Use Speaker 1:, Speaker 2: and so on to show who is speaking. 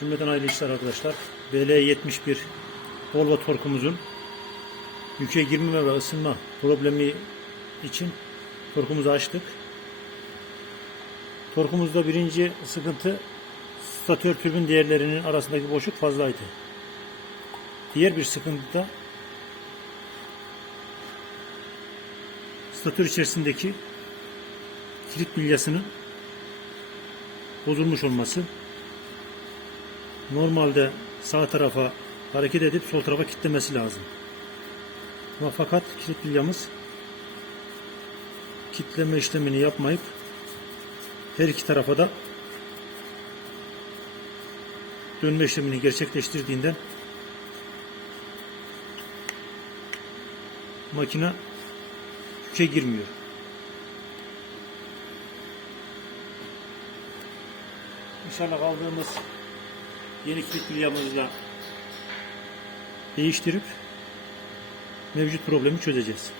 Speaker 1: Cümleden hayırlı işler arkadaşlar. BL71 Volvo torkumuzun yüke girmeme ve ısınma problemi için torkumuzu açtık. Torkumuzda birinci sıkıntı statör türbin değerlerinin arasındaki boşluk fazlaydı. Diğer bir sıkıntı da statör içerisindeki kilit bilyasının bozulmuş olması. Normalde sağ tarafa hareket edip sol tarafa kilitlemesi lazım. Ama fakat kilit bilyamız kitleme işlemini yapmayıp her iki tarafa da dönme işlemini gerçekleştirdiğinden makine yüke girmiyor. İnşallah aldığımız yeni kilit bilyamızla değiştirip mevcut problemi çözeceğiz.